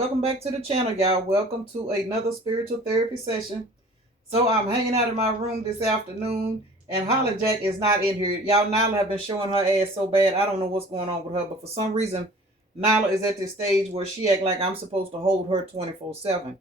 Welcome back to the channel, y'all. Welcome to another spiritual therapy session. So I'm hanging out in my room this afternoon, and Holly Jack is not in here. Y'all, Nyla have been showing her ass so bad. I don't know what's going on with her, but for some reason, Nyla is at this stage where she act like I'm supposed to hold her 24/7.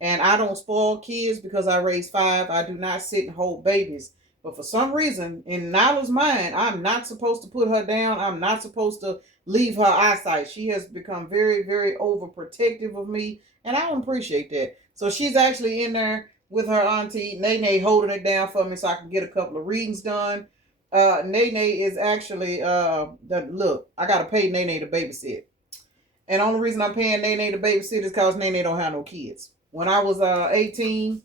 And I don't spoil kids because I raise five. I do not sit and hold babies. But for some reason, in Nyla's mind, I'm not supposed to put her down. I'm not supposed to leave her eyesight. She has become very, very overprotective of me, and I don't appreciate that. So she's actually in there with her auntie, Nene, holding it down for me so I can get a couple of readings done. Nene is actually, look, I got to pay Nene to babysit. And the only reason I'm paying Nene to babysit is because Nene don't have no kids. When I was 18,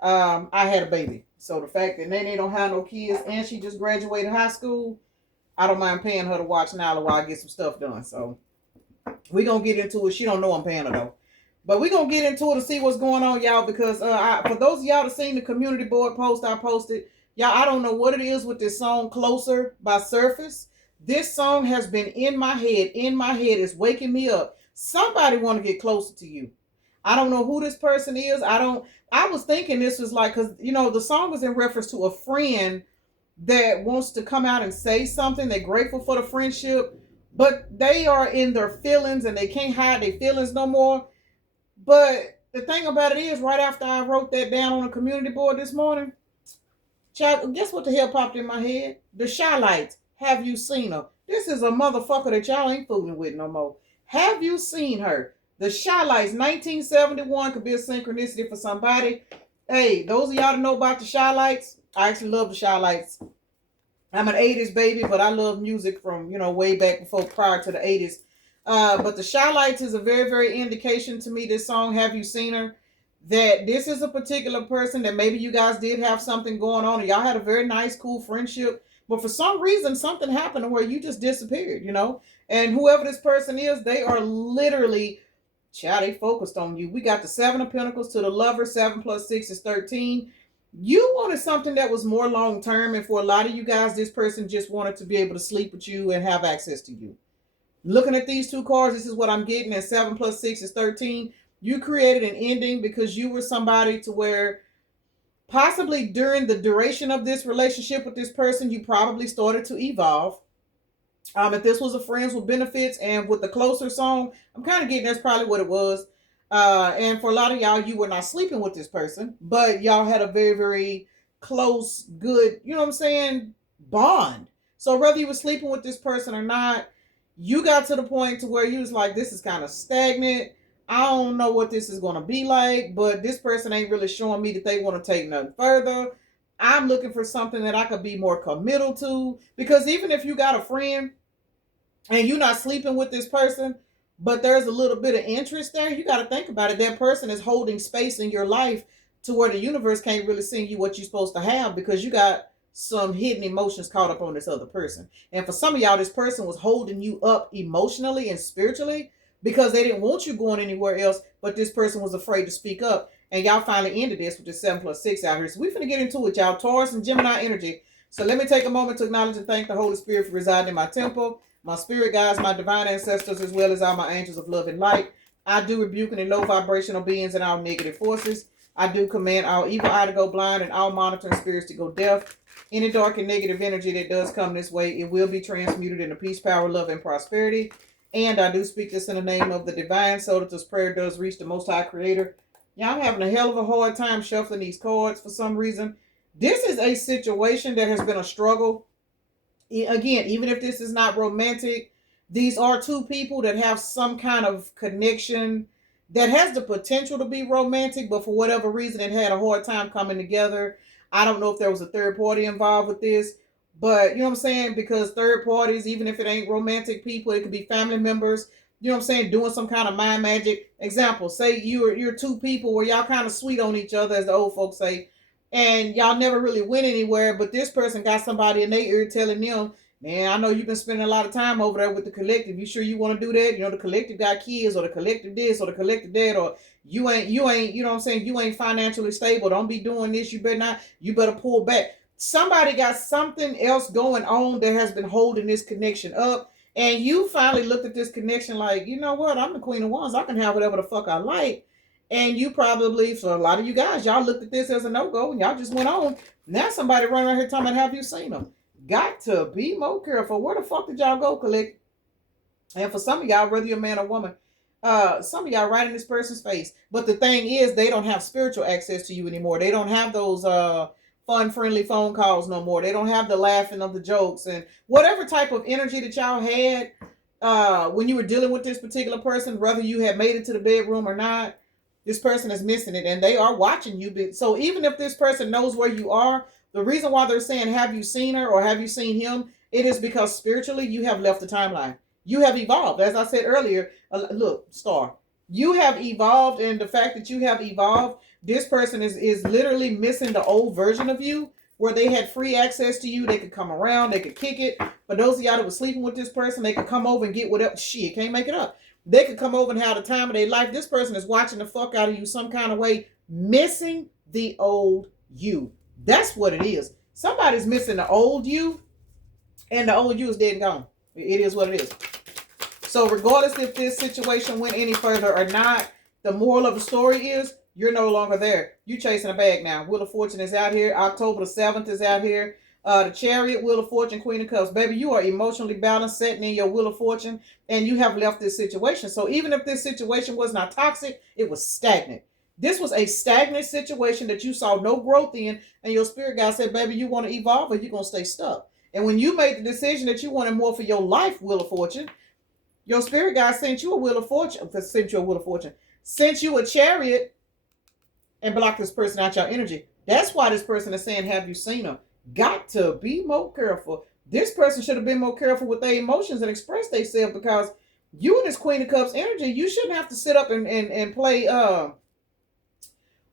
I had a baby. So the fact that Nene don't have no kids and she just graduated high school, I don't mind paying her to watch Nyla while I get some stuff done. So we gonna get into it. She don't know I'm paying her though. But we gonna get into it to see what's going on, y'all, because for those of y'all that seen the community board post I posted, y'all, I don't know what it is with this song Closer by Surface. This song has been in my head. In my head, it's waking me up. Somebody want to get closer to you. I don't know who this person is. I was thinking this was like, because the song was in reference to a friend that wants to come out and say something. They're grateful for the friendship, but they are in their feelings and they can't hide their feelings no more. But the thing about it is, right after I wrote that down on the community board this morning, child, guess what the hell popped in my head? The Shy Lights. Have you seen her? This is a motherfucker that y'all ain't fooling with no more. Have you seen her? The Shy Lights, 1971, could be a synchronicity for somebody. Hey, those of y'all that know about the Shy Lights, I actually love the Shy Lights. I'm an 80s baby, but I love music from, way back before, prior to the 80s. But the Shy Lights is a very, very indication to me, this song, Have You Seen Her? That this is a particular person that maybe you guys did have something going on and y'all had a very nice, cool friendship. But for some reason, something happened where you just disappeared, And whoever this person is, they are literally, child, they focused on you. We got the Seven of Pentacles to the Lover. 7 plus 6 is 13. You wanted something that was more long term, and for a lot of you guys, this person just wanted to be able to sleep with you and have access to you. Looking at these two cards, this is what I'm getting. And 7 plus 6 is 13. You created an ending because you were somebody to where possibly during the duration of this relationship with this person, you probably started to evolve. If this was a friends with benefits and with the Closer song, I'm kind of getting that's probably what it was. And for a lot of y'all, you were not sleeping with this person, but y'all had a very, very close, good, you know what I'm saying, bond. So whether you were sleeping with this person or not, you got to the point to where you was like, this is kind of stagnant. I don't know what this is going to be like, but this person ain't really showing me that they want to take nothing further. I'm looking for something that I could be more committal to, because even if you got a friend and you're not sleeping with this person, but there's a little bit of interest there, you got to think about it. That person is holding space in your life to where the universe can't really send you what you're supposed to have because you got some hidden emotions caught up on this other person. And for some of y'all, this person was holding you up emotionally and spiritually because they didn't want you going anywhere else, but this person was afraid to speak up. And y'all finally ended this with the 7 plus 6 out here. So we're finna get into it, y'all. Taurus and Gemini energy. So let me take a moment to acknowledge and thank the Holy Spirit for residing in my temple, my spirit guides, my divine ancestors, as well as all my angels of love and light. I do rebuke any low vibrational beings and all negative forces. I do command all evil eye to go blind and all monitoring spirits to go deaf. Any dark and negative energy that does come this way, it will be transmuted into peace, power, love, and prosperity. And I do speak this in the name of the divine, so that this prayer does reach the Most High Creator. Yeah, I'm having a hell of a hard time shuffling these cards for some reason. This is a situation that has been a struggle. Again, even if this is not romantic, these are two people that have some kind of connection that has the potential to be romantic, but for whatever reason, it had a hard time coming together. I don't know if there was a third party involved with this, but you know what I'm saying? Because third parties, even if it ain't romantic people, it could be family members, you know what I'm saying, doing some kind of mind magic. Example, say you're two people where y'all kind of sweet on each other, as the old folks say, and y'all never really went anywhere, but this person got somebody in their ear telling them, man, I know you've been spending a lot of time over there with the collective. You sure you want to do that? The collective got kids, or the collective this, or the collective that, or you ain't, you know what I'm saying? You ain't financially stable. Don't be doing this. You better pull back. Somebody got something else going on that has been holding this connection up. And you finally looked at this connection like, you know what? I'm the Queen of Wands. I can have whatever the fuck I like. And you probably, for a lot of you guys, y'all looked at this as a no-go and y'all just went on. Now somebody running around here talking about, have you seen them? Got to be more careful. Where the fuck did y'all go, collect? And for some of y'all, whether you're a man or woman, some of y'all right in this person's face. But the thing is, they don't have spiritual access to you anymore. They don't have those fun, friendly phone calls no more. They don't have the laughing of the jokes and whatever type of energy that y'all had when you were dealing with this particular person, whether you had made it to the bedroom or not. This person is missing it, and they are watching you. So even if this person knows where you are, the reason why they're saying, have you seen her or have you seen him? It is because spiritually you have left the timeline. You have evolved. As I said earlier, look, Star, you have evolved, and the fact that you have evolved, this person is literally missing the old version of you where they had free access to you. They could come around, they could kick it. For those of y'all that were sleeping with this person, they could come over and get whatever. Shit, can't make it up. They could come over and have the time of their life. This person is watching the fuck out of you some kind of way, missing the old you. That's what it is. Somebody's missing the old you, and the old you is dead and gone. It is what it is. So regardless if this situation went any further or not, the moral of the story is you're no longer there. You're chasing a bag now. Wheel of Fortune is out here. October the 7th is out here. The Chariot, Wheel of Fortune, Queen of Cups. Baby, you are emotionally balanced, setting in your Wheel of Fortune, and you have left this situation. So even if this situation was not toxic, it was stagnant. This was a stagnant situation that you saw no growth in, and your spirit guide said, baby, you want to evolve or you're going to stay stuck. And when you made the decision that you wanted more for your life, Wheel of Fortune, your spirit guide sent you a Wheel of Fortune, sent you a Chariot and blocked this person out your energy. That's why this person is saying, have you seen them? Got to be more careful. This person should have been more careful with their emotions and express themselves, because you and this Queen of Cups energy, you shouldn't have to sit up and play,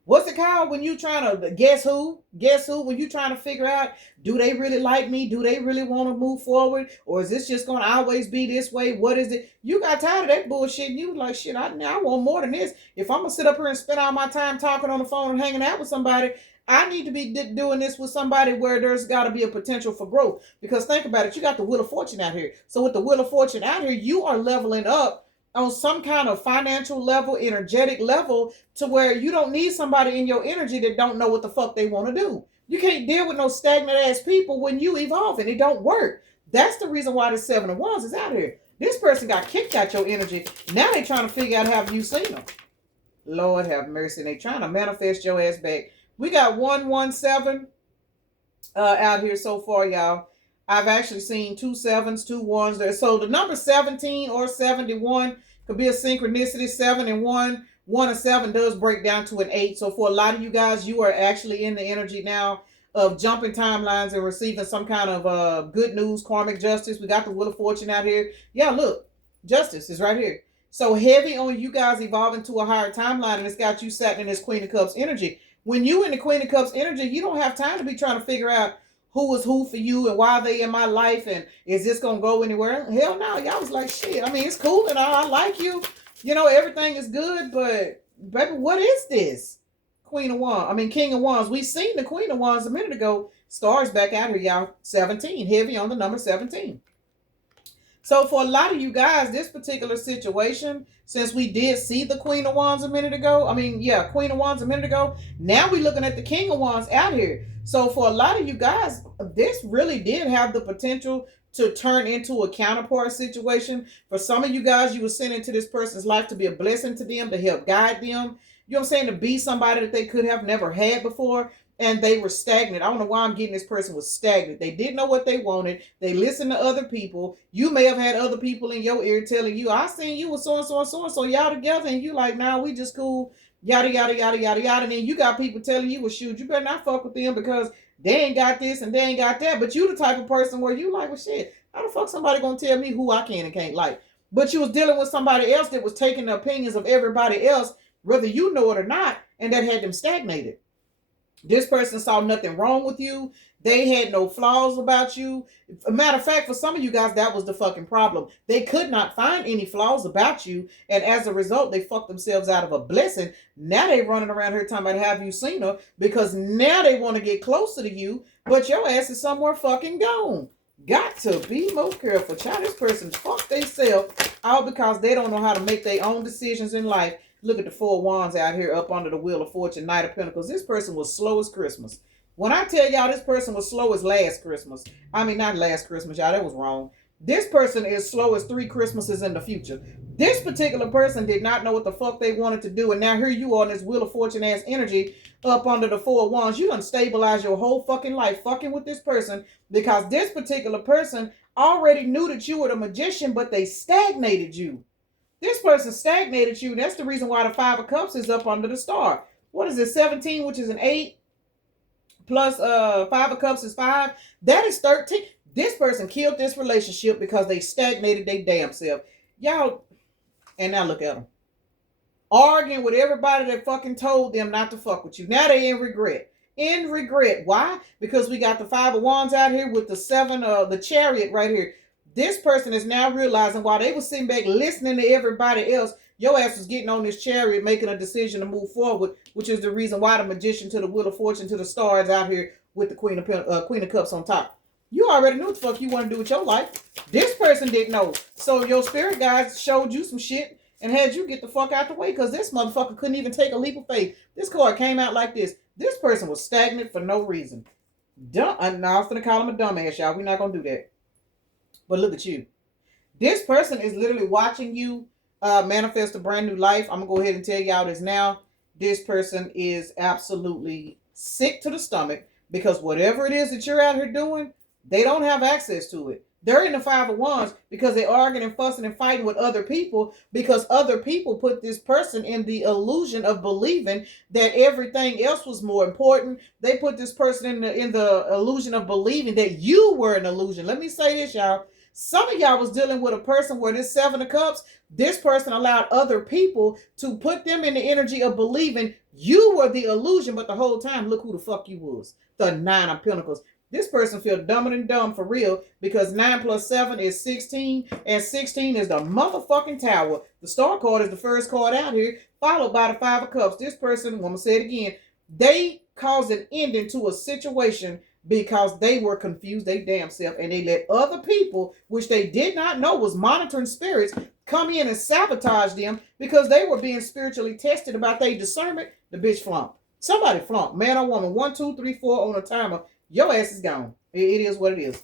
what's it called when you trying to guess who? When you trying to figure out, do they really like me? Do they really want to move forward? Or is this just going to always be this way? What is it? You got tired of that bullshit. And you was like, shit, I want more than this. If I'm going to sit up here and spend all my time talking on the phone and hanging out with somebody, I need to be doing this with somebody where there's got to be a potential for growth. Because think about it, you got the Wheel of Fortune out here. So with the Wheel of Fortune out here, you are leveling up on some kind of financial level, energetic level, to where you don't need somebody in your energy that don't know what the fuck they want to do. You can't deal with no stagnant ass people when you evolve, and it don't work. That's the reason why the Seven of Wands is out here. This person got kicked out your energy. Now they trying to figure out, have you seen them? Lord have mercy. They trying to manifest your ass back. We got 117 out here so far, y'all. I've actually seen 2 7s, 2 1s there. So the number 17 or 71 could be a synchronicity. 7 and 1. 1 and 7 does break down to an 8. So for a lot of you guys, you are actually in the energy now of jumping timelines and receiving some kind of good news, karmic justice. We got the Wheel of Fortune out here. Yeah, look, justice is right here. So heavy on you guys evolving to a higher timeline, and it's got you sat in this Queen of Cups energy. When you in the Queen of Cups energy, you don't have time to be trying to figure out who is who for you and why they in my life and is this going to go anywhere? Hell no. Y'all was like, shit, I mean, it's cool and all. I like you. You know, everything is good, but baby, what is this? King of Wands. We seen the Queen of Wands a minute ago. Stars back out here, y'all. 17. Heavy on the number 17. So for a lot of you guys, this particular situation, since we did see the Queen of Wands a minute ago, Queen of Wands a minute ago, now we're looking at the King of Wands out here. So for a lot of you guys, this really did have the potential to turn into a counterpart situation. For some of you guys, you were sent into this person's life to be a blessing to them, to help guide them. You know what I'm saying? To be somebody that they could have never had before. And they were stagnant. I don't know why I'm getting this person was stagnant. They didn't know what they wanted. They listened to other people. You may have had other people in your ear telling you, I seen you with so-and-so and so-and-so. Y'all together. And you like, nah, we just cool. Yada, yada, yada, yada, yada. And then you got people telling you, well, shoot, you better not fuck with them because they ain't got this and they ain't got that. But you the type of person where you like, well, shit, how the fuck somebody gonna tell me who I can and can't like? But you was dealing with somebody else that was taking the opinions of everybody else, whether you know it or not, and that had them stagnated. This person saw nothing wrong with you. They had no flaws about you. A matter of fact, for some of you guys, that was the fucking problem. They could not find any flaws about you. And as a result, they fucked themselves out of a blessing. Now they running around here talking about, have you seen her? Because now they want to get closer to you, but your ass is somewhere fucking gone. Got to be more careful. Child, this person fuck themselves out because they don't know how to make their own decisions in life. Look at the four wands out here up under the wheel of fortune, Knight of Pentacles. This person was slow as Christmas. When I tell y'all this person was slow as last Christmas, I mean, not last Christmas, y'all, that was wrong. This person is slow as 3 Christmases in the future. This particular person did not know what the fuck they wanted to do. And now here you are in this Wheel of Fortune ass energy up under the four wands. You done stabilize your whole fucking life fucking with this person because this particular person already knew that you were the magician, but they stagnated you. This person stagnated you. That's the reason why the 5 of Cups is up under the star. What is it? 17, which is an 8, plus 5 of Cups is 5. That is 13. This person killed this relationship because they stagnated their damn self. Y'all, and now look at them. Arguing with everybody that fucking told them not to fuck with you. Now they in regret. In regret. Why? Because we got the 5 of Wands out here with the 7 of the Chariot right here. This person is now realizing while they were sitting back listening to everybody else, your ass was getting on this Chariot, making a decision to move forward, which is the reason why the Magician to the Wheel of Fortune to the Stars out here with the Queen of Cups on top. You already knew what the fuck you want to do with your life. This person didn't know. So your spirit guides showed you some shit and had you get the fuck out the way because this motherfucker couldn't even take a leap of faith. This card came out like this. This person was stagnant for no reason. Now I'm going to call him a dumbass, y'all. We're not going to do that. But look at you. This person is literally watching you manifest a brand new life. I'm going to go ahead and tell y'all this now. This person is absolutely sick to the stomach because whatever it is that you're out here doing, they don't have access to it. They're in the 5 of Wands because they're arguing and fussing and fighting with other people because other people put this person in the illusion of believing that everything else was more important. They put this person in the illusion of believing that you were an illusion. Let me say this, y'all. Some of y'all was dealing with a person where this 7 of Cups, this person allowed other people to put them in the energy of believing you were the illusion, but the whole time, look who the fuck you was. The 9 of Pentacles. This person feels dumber than dumb for real because 9 plus 7 is 16 and 16 is the motherfucking Tower. The Star card is the first card out here followed by the 5 of Cups. This person, I'm going to say it again, they caused an ending to a situation because they were confused they damn self and they let other people, which they did not know was monitoring spirits, come in and sabotage them because they were being spiritually tested about their discernment. The bitch flunked. Somebody flunked. Man or woman. 1, 2, 3, 4 on a timer. Your ass is gone. It is what it is.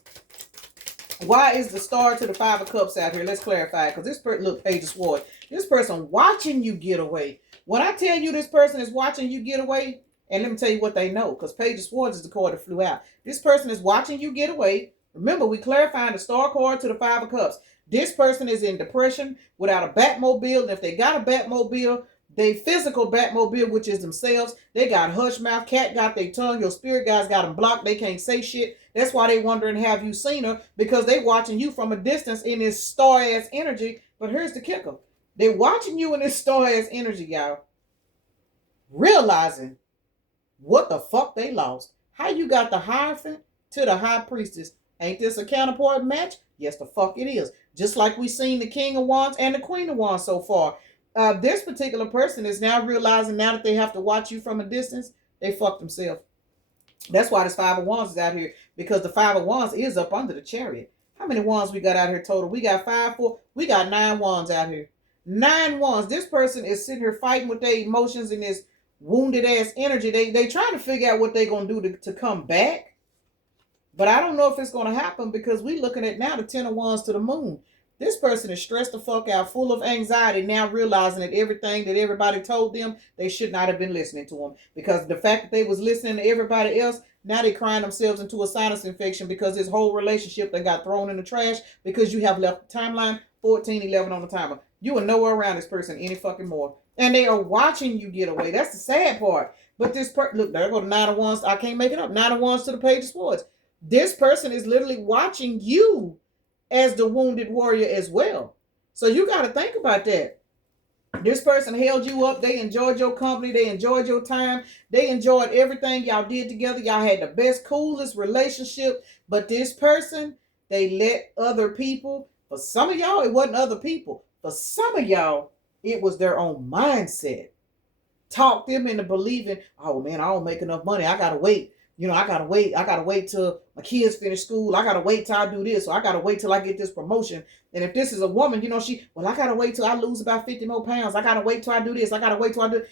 Why is the Star to the 5 of Cups out here? Let's clarify. Because this person, look, Page of Swords. This person watching you get away. When I tell you this person is watching you get away, and let me tell you what they know. Because Page of Swords is the card that flew out. This person is watching you get away. Remember, we clarified the Star card to the 5 of Cups. This person is in depression without a Batmobile. And if they got a Batmobile, they physical Batmobile, which is themselves. They got hush mouth. Cat got their tongue. Your spirit guys got them blocked. They can't say shit. That's why they wondering, have you seen her? Because they watching you from a distance in this star-ass energy. But here's the kicker. They watching you in this star-ass energy, y'all. Realizing what the fuck they lost. How you got the Hierophant to the High Priestess. Ain't this a counterpart match? Yes, the fuck it is. Just like we seen the King of Wands and the Queen of Wands so far. This particular person is now realizing now that they have to watch you from a distance, they fucked themselves. That's why this 5 of Wands is out here, because the 5 of Wands is up under the Chariot. How many wands we got out here total? We got 5, 4, we got 9 wands out here. 9 wands. This person is sitting here fighting with their emotions in this wounded ass energy. They trying to figure out what they're going to do to come back. But I don't know if it's going to happen because we looking at now the 10 of Wands to the moon. This person is stressed the fuck out, full of anxiety, now realizing that everything that everybody told them, they should not have been listening to them. Because the fact that they was listening to everybody else, now they crying themselves into a sinus infection because this whole relationship they got thrown in the trash because you have left the timeline 14:11 on the timer. You are nowhere around this person any fucking more. And they are watching you get away. That's the sad part. But this look, there go the 9 of Wands. I can't make it up. 9 of Wands to the Page of Swords. This person is literally watching you as the wounded warrior as well. So you got to think about that. This person held you up. They enjoyed your company. They enjoyed your time. They enjoyed everything y'all did together. Y'all had the best, coolest relationship. But this person, they let other people, for some of y'all, it wasn't other people. For some of y'all, it was their own mindset. Talk them into believing, oh man, I don't make enough money. I got to wait. You know, I gotta wait till my kids finish school. I gotta wait till I do this, or I gotta wait till I get this promotion. And if this is a woman, you know, I gotta wait till I lose about 50 more pounds. I gotta wait till I do this. I gotta wait till I do.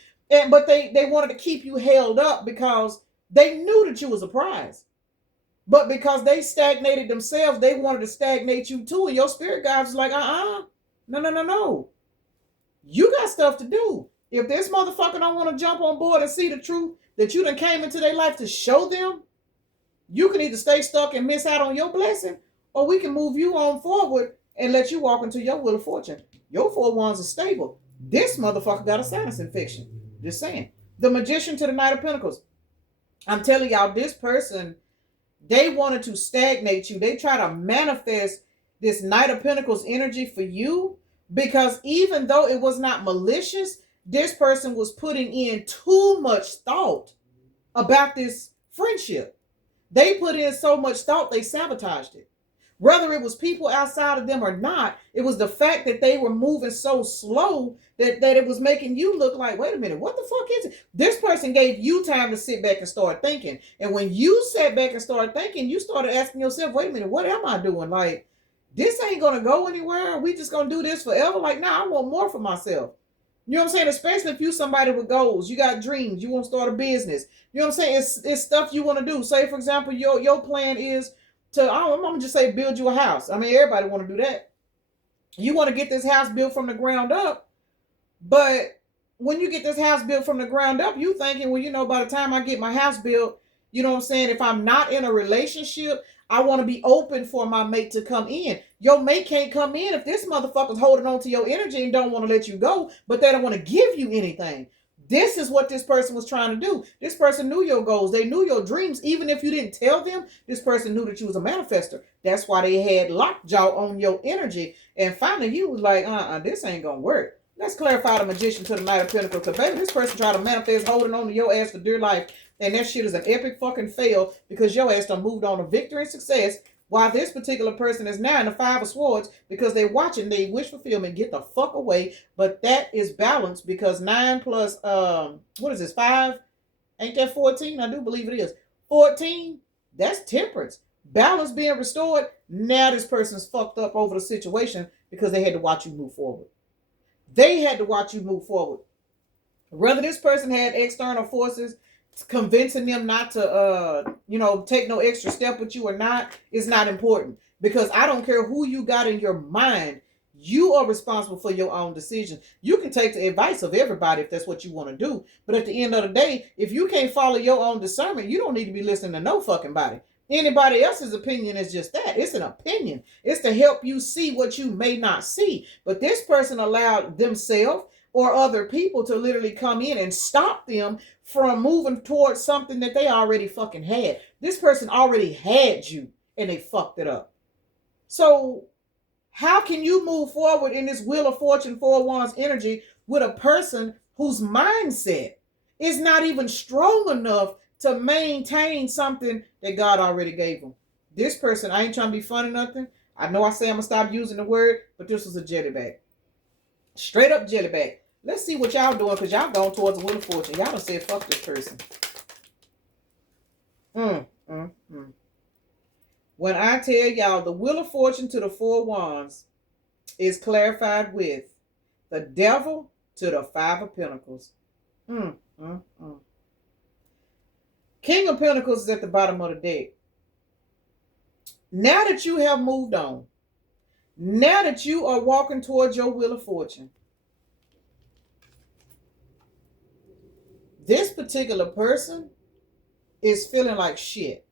But they wanted to keep you held up because they knew that you was a prize. But because they stagnated themselves, they wanted to stagnate you too. And your spirit guide was like, no. You got stuff to do. If this motherfucker don't want to jump on board and see the truth that you done came into their life to show them, you can either stay stuck and miss out on your blessing, or we can move you on forward and let you walk into your wheel of fortune. Your 4 wands are stable. This motherfucker got a sinus infection. Just saying. The Magician to the Knight of Pentacles. I'm telling y'all, this person, they wanted to stagnate you. They try to manifest this Knight of Pentacles energy for you, because even though it was not malicious, this person was putting in too much thought about this friendship. They put in so much thought, they sabotaged it. Whether it was people outside of them or not, it was the fact that they were moving so slow that it was making you look like, wait a minute, what the fuck is it? This person gave you time to sit back and start thinking. And when you sat back and started thinking, you started asking yourself, wait a minute, what am I doing? Like, this ain't going to go anywhere. Are we just going to do this forever? Like, nah, I want more for myself. You know what I'm saying? Especially if you somebody with goals, you got dreams, you want to start a business. You know what I'm saying? It's stuff you want to do. Say, for example, your plan is to, I'm going to just say, build you a house. I mean, everybody want to do that. You want to get this house built from the ground up. But when you get this house built from the ground up, you thinking, well, you know, by the time I get my house built, you know what I'm saying? If I'm not in a relationship, I want to be open for my mate to come in. Your mate can't come in if this motherfucker's holding on to your energy and don't want to let you go, but they don't want to give you anything. This is what this person was trying to do. This person knew your goals. They knew your dreams. Even if you didn't tell them, this person knew that you was a manifester. That's why they had lockjaw on your energy. And finally, you was like, this ain't going to work. Let's clarify the Magician to the Knight of Pentacles. Because, baby, this person tried to manifest holding on to your ass for dear life. And that shit is an epic fucking fail because your ass done moved on to victory and success. While this particular person is now in the 5 of Swords because they're watching they wish fulfillment get the fuck away. But that is balanced because 9 plus, what is this, 5? Ain't that 14? I do believe it is. 14, that's temperance. Balance being restored. Now this person's fucked up over the situation because they had to watch you move forward. They had to watch you move forward. Whether this person had external forces convincing them not to take no extra step with you or not is not important, because I don't care who you got in your mind, you are responsible for your own decisions. You can take the advice of everybody if that's what you want to do, but at the end of the day, if you can't follow your own discernment, you don't need to be listening to no fucking body. Anybody else's opinion is just that. It's an opinion. It's to help you see what you may not see. But this person allowed themselves or other people to literally come in and stop them from moving towards something that they already fucking had. This person already had you and they fucked it up. So how can you move forward in this Wheel of Fortune 4 Wands energy with a person whose mindset is not even strong enough to maintain something that God already gave them? This person, I ain't trying to be funny or nothing. I know I say I'm going to stop using the word, but this was a jellyback. Straight up jellyback. Let's see what y'all doing, because y'all going towards the Wheel of Fortune. Y'all done said fuck this person. When I tell y'all the Wheel of Fortune to the 4 Wands is clarified with the Devil to the 5 of Pentacles. King of Pentacles is at the bottom of the deck. Now that you have moved on, now that you are walking towards your Wheel of Fortune, this particular person is feeling like shit.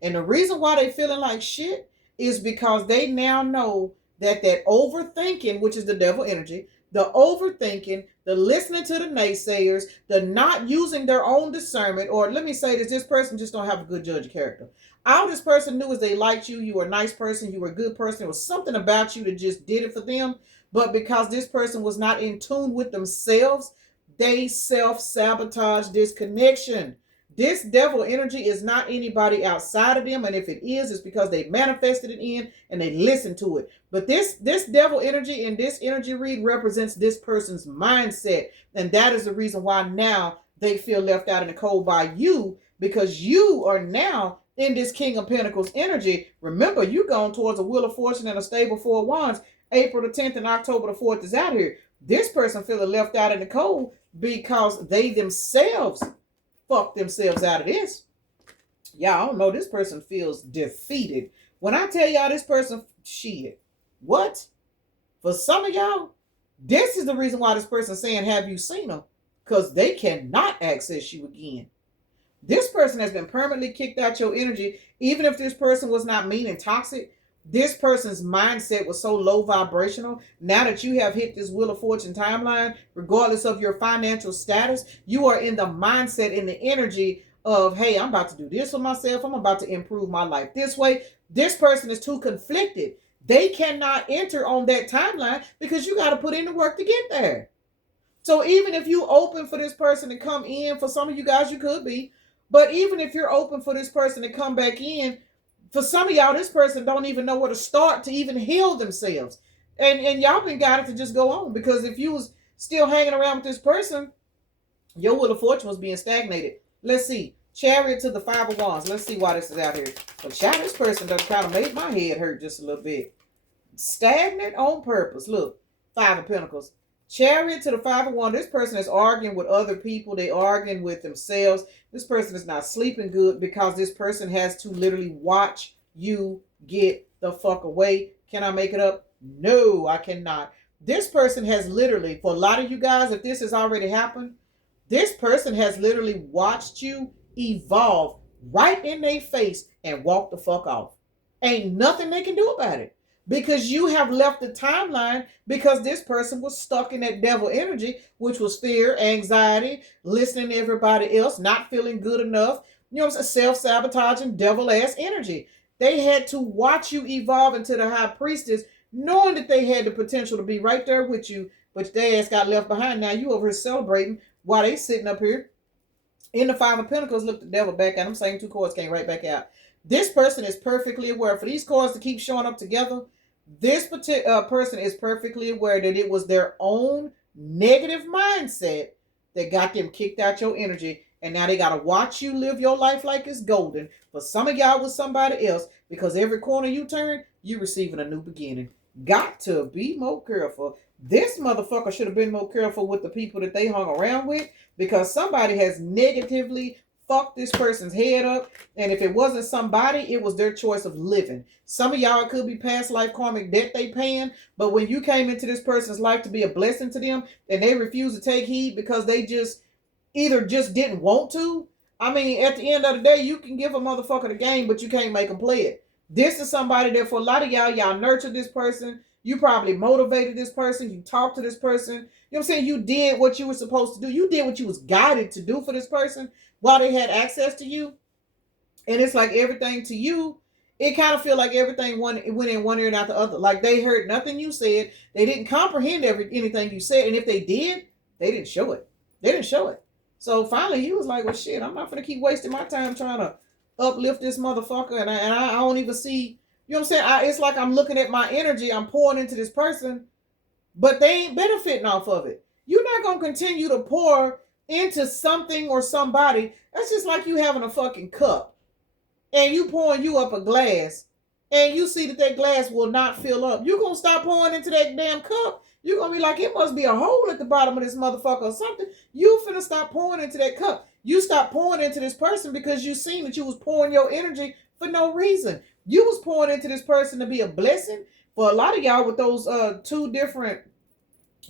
And the reason why they feeling like shit is because they now know that overthinking, which is the devil energy, the overthinking, the listening to the naysayers, the not using their own discernment, or let me say this person just don't have a good judge of character. All this person knew is they liked you, you were a nice person, you were a good person, there was something about you that just did it for them, but because this person was not in tune with themselves, they self-sabotage this connection. This devil energy is not anybody outside of them, and if it is, it's because they manifested it in and they listened to it. But this devil energy in this energy read represents this person's mindset, and that is the reason why now they feel left out in the cold by you, because you are now in this King of Pentacles energy. Remember, you're going towards a Wheel of Fortune and a stable Four of Wands. April the 10th and October the 4th is out here. This person feeling left out in the cold because they themselves fucked themselves out of this. Y'all don't know, this person feels defeated. When I tell y'all this person, shit, what? For some of y'all, this is the reason why this person saying, have you seen her? Because they cannot access you again. This person has been permanently kicked out your energy. Even if this person was not mean and toxic, this person's mindset was so low vibrational. Now that you have hit this Wheel of Fortune timeline, regardless of your financial status, you are in the mindset, in the energy of, hey, I'm about to do this for myself. I'm about to improve my life this way. This person is too conflicted. They cannot enter on that timeline because you got to put in the work to get there. So even if you open for this person to come in, for some of you guys, you could be, but even if you're open for this person to come back in, for some of y'all, this person don't even know where to start to even heal themselves. And y'all been guided to just go on, because if you was still hanging around with this person, your Wheel of Fortune was being stagnated. Let's see. Chariot to the Five of Wands. Let's see why this is out here. But child, this person done kind of made my head hurt just a little bit. Stagnant on purpose. Look, Five of Pentacles. Chariot to the Five of Wands. This person is arguing with other people. They arguing with themselves. This person is not sleeping good because this person has to literally watch you get the fuck away. Can I make it up? No, I cannot. This person has literally, for a lot of you guys, if this has already happened, this person has literally watched you evolve right in their face and walk the fuck off. Ain't nothing they can do about it, because you have left the timeline, because this person was stuck in that devil energy, which was fear, anxiety, listening to everybody else, not feeling good enough, you know what I'm saying, self-sabotaging, devil-ass energy. They had to watch you evolve into the High Priestess, knowing that they had the potential to be right there with you, but their ass got left behind. Now you over here celebrating while they sitting up here in the Five of Pentacles. Look the devil back at them. Same two cards came right back out. This person is perfectly aware. For these cards to keep showing up together, this particular person is perfectly aware that it was their own negative mindset that got them kicked out your energy. And now they got to watch you live your life like it's golden. For some of y'all with somebody else, because every corner you turn, you receiving a new beginning. Got to be more careful. This motherfucker should have been more careful with the people that they hung around with, because somebody has negatively fucked this person's head up. And if it wasn't somebody, it was their choice of living. Some of y'all, it could be past life karmic debt they paying, but when you came into this person's life to be a blessing to them and they refuse to take heed because they just either just didn't want to. I mean, at the end of the day, you can give a motherfucker the game, but you can't make them play it. This is somebody that for a lot of y'all nurtured this person. You probably motivated this person. You talked to this person. You know what I'm saying? You did what you were supposed to do. You did what you was guided to do for this person while they had access to you. And it's like everything to you, it kind of feel like everything went in one ear and out the other. Like they heard nothing you said. They didn't comprehend anything you said. And if they did, they didn't show it. They didn't show it. So finally he was like, well, shit, I'm not going to keep wasting my time trying to uplift this motherfucker. And I don't even see, you know what I'm saying? It's like I'm looking at my energy. I'm pouring into this person, but they ain't benefiting off of it. You're not going to continue to pour into something or somebody. That's just like you having a fucking cup and you pouring you up a glass and you see that that glass will not fill up. You're going to stop pouring into that damn cup. You're going to be like, it must be a hole at the bottom of this motherfucker or something. You finna stop pouring into that cup. You stop pouring into this person because you seen that you was pouring your energy for no reason. You was pouring into this person to be a blessing. For a lot of y'all with those two different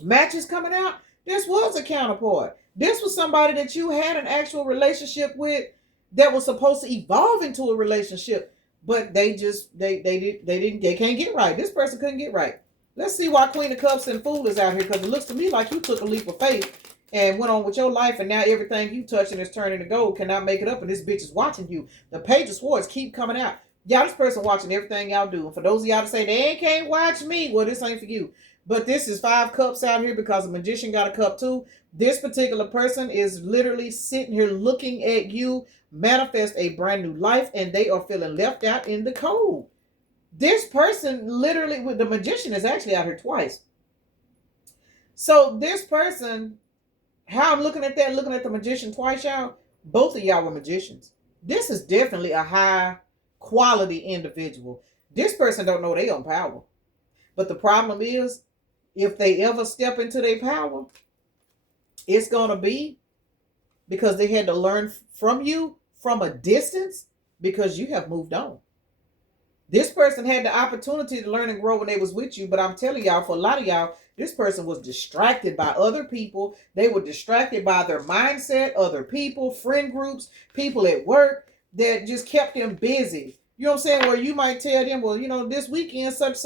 matches coming out, this was a counterpart. This was somebody that you had an actual relationship with that was supposed to evolve into a relationship, but they can't get right. This person couldn't get right. Let's see why Queen of Cups and Fool is out here, because it looks to me like you took a leap of faith and went on with your life, and now everything you touching is turning to gold. Cannot make it up, and this bitch is watching you. The Page of Swords keep coming out. Y'all, this person watching everything y'all do. And for those of y'all to say they can't watch me, well, this ain't for you. But this is 5 cups out here because the Magician got a cup too. This particular person is literally sitting here looking at you manifest a brand new life, and they are feeling left out in the cold. This person literally, with the Magician, is actually out here twice. So this person, how I'm looking at that, looking at the Magician twice, y'all, both of y'all were magicians. This is definitely a high quality individual. This person don't know they own power. But the problem is, if they ever step into their power, it's going to be because they had to learn from you from a distance because you have moved on. This person had the opportunity to learn and grow when they was with you, but I'm telling y'all, for a lot of y'all, this person was distracted by other people. They were distracted by their mindset, other people, friend groups, people at work that just kept them busy. You know what I'm saying? Where you might tell them, well, this weekend, such.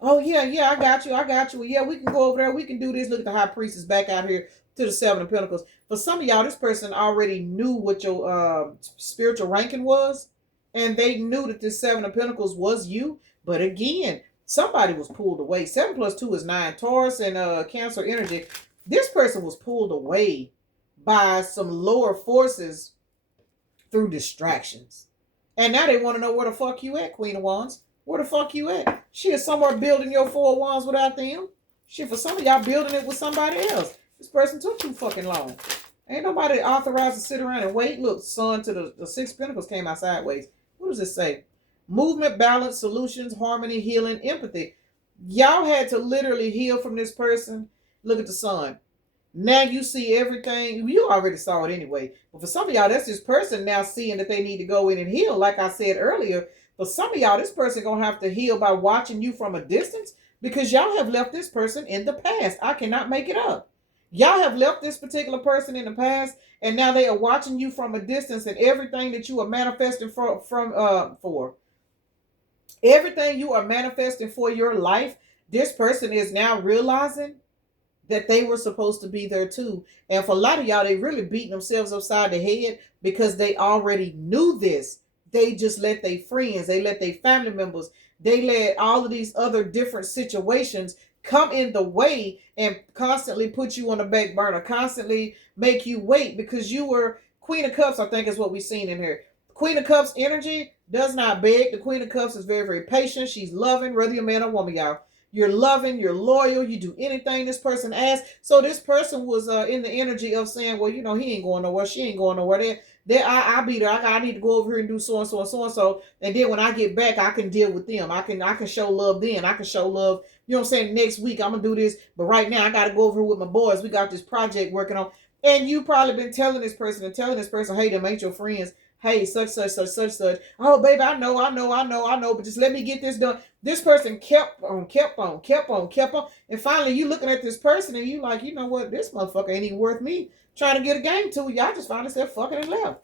Oh, yeah, I got you. Well, yeah, we can go over there. We can do this. Look at the high priestess back out here to the Seven of Pentacles. For some of y'all, this person already knew what your spiritual ranking was, and they knew that this Seven of Pentacles was you. But again, somebody was pulled away. 7 plus 2 is 9. Taurus and Cancer energy. This person was pulled away by some lower forces through distractions. And now they want to know where the fuck you at, Queen of Wands. Where the fuck you at? She is somewhere building your 4 of Wands without them. Shit, for some of y'all building it with somebody else. This person took too fucking long. Ain't nobody authorized to sit around and wait. Look, Sun to the 6 Pentacles came out sideways. What does it say? Movement, balance, solutions, harmony, healing, empathy. Y'all had to literally heal from this person. Look at the Sun. Now you see everything. You already saw it anyway. But for some of y'all, that's this person now seeing that they need to go in and heal. Like I said earlier, for some of y'all, this person going to have to heal by watching you from a distance because y'all have left this person in the past. I cannot make it up. Y'all have left this particular person in the past, and now they are watching you from a distance, and everything that you are manifesting for everything you are manifesting for your life, this person is now realizing that they were supposed to be there too. And for a lot of y'all, they really beating themselves upside the head because they already knew this. They just let their friends, they let their family members, they let all of these other different situations come in the way and constantly put you on the back burner, constantly make you wait because you were Queen of Cups, I think is what we've seen in here. Queen of Cups energy does not beg. The Queen of Cups is very, very patient. She's loving, whether you're a man or woman, y'all. You're loving, you're loyal, you do anything this person asks. So this person was in the energy of saying, well, he ain't going nowhere. She ain't going nowhere. I'll be there. I need to go over here and do so and so and so and so. And then when I get back, I can deal with them. I can show love then. I can show love. You know what I'm saying? Next week, I'm going to do this. But right now, I got to go over here with my boys. We got this project working on. And you probably been telling this person, hey, them ain't your friends. Hey, such. Oh, baby, I know. But just let me get this done. This person kept on. And finally, you looking at this person and you like, you know what? This motherfucker ain't even worth me trying to get a game to. Y'all just found yourself fucking and left.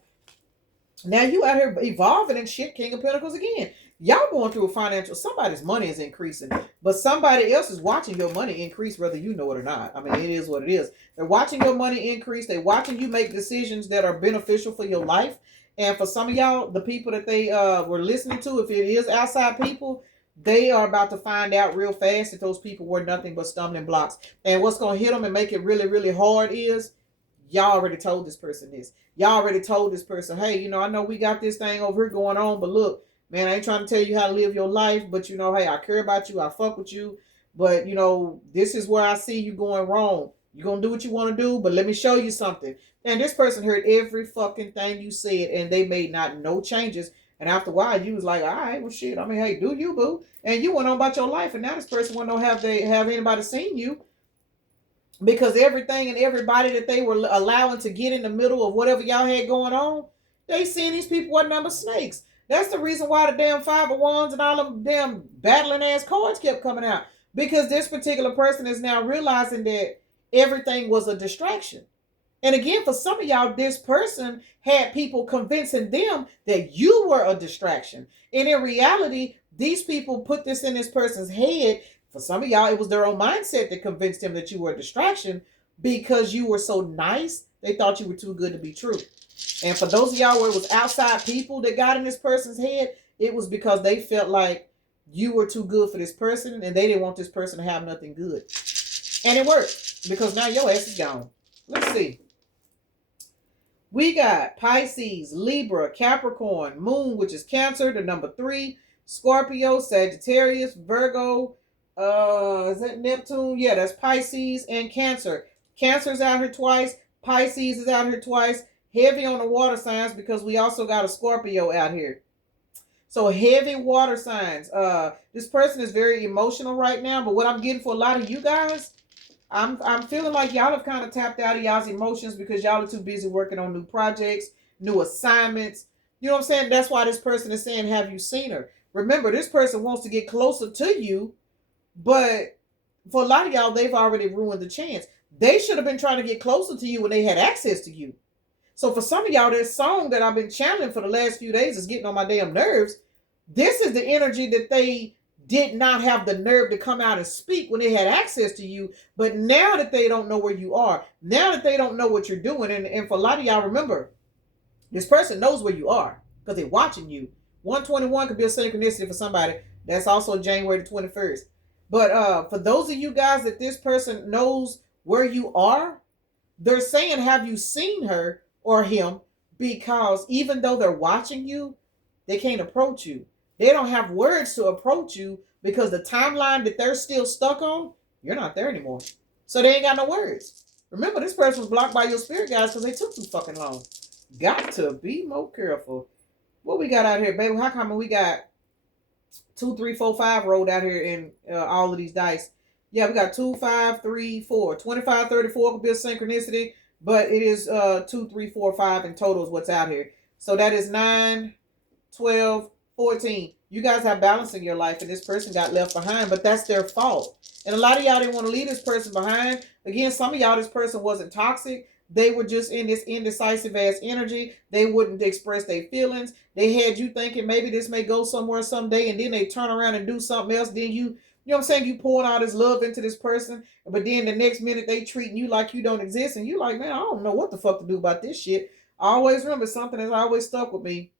Now you out here evolving and shit, King of Pentacles again. Y'all going through a financial, somebody's money is increasing, but somebody else is watching your money increase, whether you know it or not. I mean, it is what it is. They're watching your money increase. They're watching you make decisions that are beneficial for your life. And for some of y'all, the people that they were listening to, if it is outside people, they are about to find out real fast that those people were nothing but stumbling blocks. And what's going to hit them and make it really, really hard is y'all already told this person this. Y'all already told this person, hey, I know we got this thing over here going on, but look, man, I ain't trying to tell you how to live your life, but hey, I care about you. I fuck with you. But, this is where I see you going wrong. You're going to do what you want to do, but let me show you something. And this person heard every fucking thing you said, and they made no changes. And after a while, you was like, all right, well, shit. I mean, hey, do you, boo? And you went on about your life, and now this person won't know have anybody seen you. Because everything and everybody that they were allowing to get in the middle of whatever y'all had going on, they seen these people were number snakes. That's the reason why the damn 5 of Wands and all them damn battling ass cards kept coming out. Because this particular person is now realizing that everything was a distraction. And again, for some of y'all, this person had people convincing them that you were a distraction. And in reality, these people put this in this person's head. For some of y'all, it was their own mindset that convinced them that you were a distraction because you were so nice, they thought you were too good to be true. And for those of y'all where it was outside people that got in this person's head, it was because they felt like you were too good for this person and they didn't want this person to have nothing good. And it worked because now your ass is gone. Let's see. We got Pisces, Libra, Capricorn, Moon, which is Cancer, the number 3, Scorpio, Sagittarius, Virgo, is that Neptune? Yeah, that's Pisces and Cancer. Cancer's out here twice. Pisces is out here twice. Heavy on the water signs because we also got a Scorpio out here. So heavy water signs. This person is very emotional right now, but what I'm getting for a lot of you guys, I'm feeling like y'all have kind of tapped out of y'all's emotions because y'all are too busy working on new projects, new assignments. You know what I'm saying? That's why this person is saying, have you seen her? Remember, this person wants to get closer to you, but for a lot of y'all, they've already ruined the chance. They should have been trying to get closer to you when they had access to you. So for some of y'all, this song that I've been channeling for the last few days is getting on my damn nerves. This is the energy that they did not have the nerve to come out and speak when they had access to you. But now that they don't know where you are, now that they don't know what you're doing, and for a lot of y'all, remember, this person knows where you are because they're watching you. 121 could be a synchronicity for somebody. That's also January the 21st. But for those of you guys that this person knows where you are, they're saying, have you seen her or him? Because even though they're watching you, they can't approach you. They don't have words to approach you because the timeline that they're still stuck on, you're not there anymore. So they ain't got no words. Remember, this person was blocked by your spirit guys because they took too fucking long. Got to be more careful. What we got out here, baby? How come we got 2, 3, 4, 5 rolled out here in all of these dice? Yeah, we got 2, 5, 3, 4. 25, 34 could be a synchronicity, but it is 2, 3, 4, 5 in total is what's out here. So that is 9, 12, 14. You guys have balance in your life, and this person got left behind, but that's their fault. And a lot of y'all didn't want to leave this person behind. Again, some of y'all, this person wasn't toxic. They were just in this indecisive ass energy. They wouldn't express their feelings. They had you thinking maybe this may go somewhere someday, and then they turn around and do something else. Then you know what I'm saying? You pouring all this love into this person, but then the next minute they treating you like you don't exist, and you like, man, I don't know what the fuck to do about this shit. I always remember something that's always stuck with me.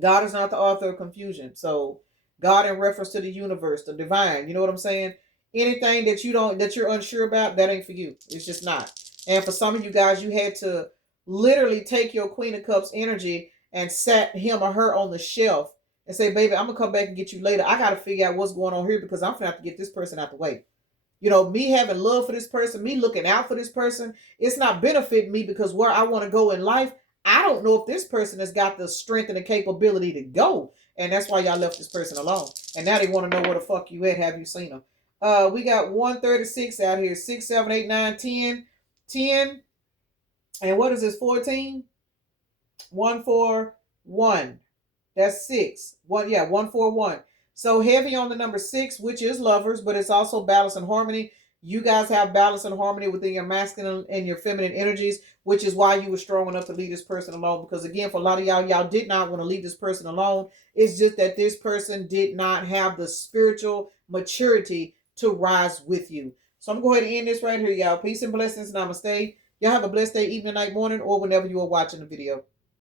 God is not the author of confusion. So God in reference to the universe, the divine, you know what I'm saying? Anything that you're unsure about, that ain't for you. It's just not. And for some of you guys, you had to literally take your Queen of Cups energy and sat him or her on the shelf and say, baby, I'm gonna come back and get you later. I gotta figure out what's going on here because I'm gonna have to get this person out the way. You know, me having love for this person, me looking out for this person, it's not benefiting me because where I want to go in life, I don't know if this person has got the strength and the capability to go. And that's why y'all left this person alone. And now they want to know where the fuck you at. Have you seen them? We got 136 out here. 6, 7, 8, 9, 10. 10. And what is this? 14? 1, 4, 1. That's 6. 1, 4, 1. So heavy on the number 6, which is lovers, but it's also balance and harmony. You guys have balance and harmony within your masculine and your feminine energies, which is why you were strong enough to leave this person alone. Because again, for a lot of y'all did not want to leave this person alone. It's just that this person did not have the spiritual maturity to rise with you. So I'm going to go ahead and end this right here, y'all. Peace and blessings. Namaste. Y'all have a blessed day, evening, night, morning, or whenever you are watching the video.